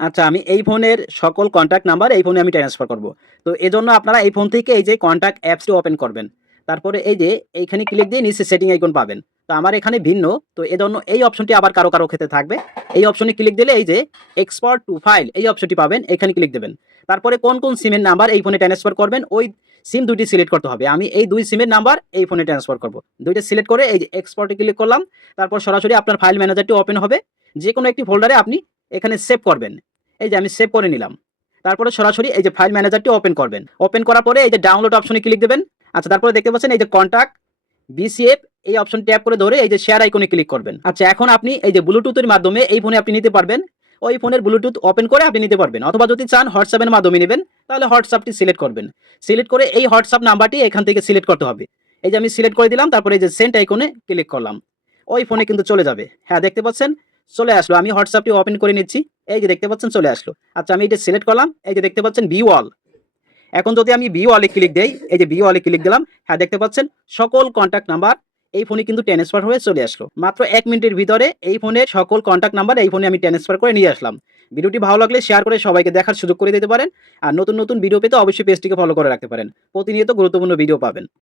আচ্ছা, আমি এই ফোনের সকল কনট্যাক্ট নাম্বার এই ফোনে আমি ট্রান্সফার করব। তো এজন্য আপনারা এই ফোন থেকে এই যে কনট্যাক্ট অ্যাপসটি ওপেন করবেন। তারপরে এই যে এইখানে ক্লিক দিয়ে নিচে সেটিং আইকন পাবেন। তো আমার এখানে ভিন্ন, তো এজন্য এই অপশনটি আবার কারো ক্ষেত্রে থাকবে। এই অপশনে ক্লিক দিলে এই যে এক্সপোর্ট টু ফাইল এই অপশনটি পাবেন, এখানে ক্লিক দেবেন। তারপরে কোন সিমের নাম্বার এই ফোনে ট্রান্সফার করবেন ওই সিম দুইটি সিলেক্ট করতে হবে। আমি এই ২ সিমের নাম্বার এই ফোনে ট্রান্সফার করব। ২ টা সিলেক্ট করে এই যে এক্সপোর্টে ক্লিক করলাম। তারপর সরাসরি আপনার ফাইল ম্যানেজারটি ওপেন হবে। যেকোনো একটি ফোল্ডারে আপনি এখানে সেভ করবেন। এই যে আমি সেভ করে নিলাম। তারপরে সরাসরি এই যে ফাইল ম্যানেজারটি ওপেন করবেন। ওপেন করার পরে এই যে ডাউনলোড অপশনে ক্লিক দেবেন। আচ্ছা, তারপরে দেখতে পাচ্ছেন এই যে কন্টাক্ট বিসিএফ এই অপশন ট্যাপ করে ধরে এই যে শেয়ার আইকনে ক্লিক করবেন। আচ্ছা, এখন আপনি এই যে ব্লুটুথের মাধ্যমে এই ফোনে আপনি নিতে পারবেন। ওই ফোনের ব্লুটুথ ওপেন করে আপনি নিতে পারবেন, অথবা যদি চান হোয়াটসঅ্যাপের মাধ্যমে নেবেন তাহলে হোয়াটসঅ্যাপটি সিলেক্ট করবেন। সিলেক্ট করে এই হোয়াটসঅ্যাপ নাম্বারটি এখান থেকে সিলেক্ট করতে হবে। এই যে আমি সিলেক্ট করে দিলাম, তারপরে এই যে সেন্ড আইকনে ক্লিক করলাম। ওই ফোনে কিন্তু চলে যাবে। হ্যাঁ, দেখতে পাচ্ছেন চলে আসলো। আমি হোয়াটসঅ্যাপটি ওপেন করে নিচ্ছি। এই যে দেখতে পাচ্ছেন চলে আসলো। আচ্ছা, আমি এটা সিলেক্ট করলাম। এই যে দেখতে পাচ্ছেন ভিউ অল। এখন যদি আমি ভিউ অলে ক্লিক দেই, এই যে ভিউ অলে ক্লিক দিলাম, হ্যাঁ দেখতে পাচ্ছেন সকল কন্ট্যাক্ট নাম্বার এই ফোনে কিন্তু ট্রান্সফার হয়ে চলে আসলো। মাত্র ১ মিনিটের ভিতরে এই ফোনের সকল কন্ট্যাক্ট নাম্বার এই ফোনে আমি ট্রান্সফার করে নিয়ে আসলাম। ভিডিওটি ভালো লাগলে শেয়ার করে সবাইকে দেখার সুযোগ করে দিতে পারেন। আর নতুন ভিডিও পেতে অবশ্যই পেজটিকে ফলো করে রাখতে পারেন। প্রতিনিয়ত গুরুত্বপূর্ণ ভিডিও পাবেন।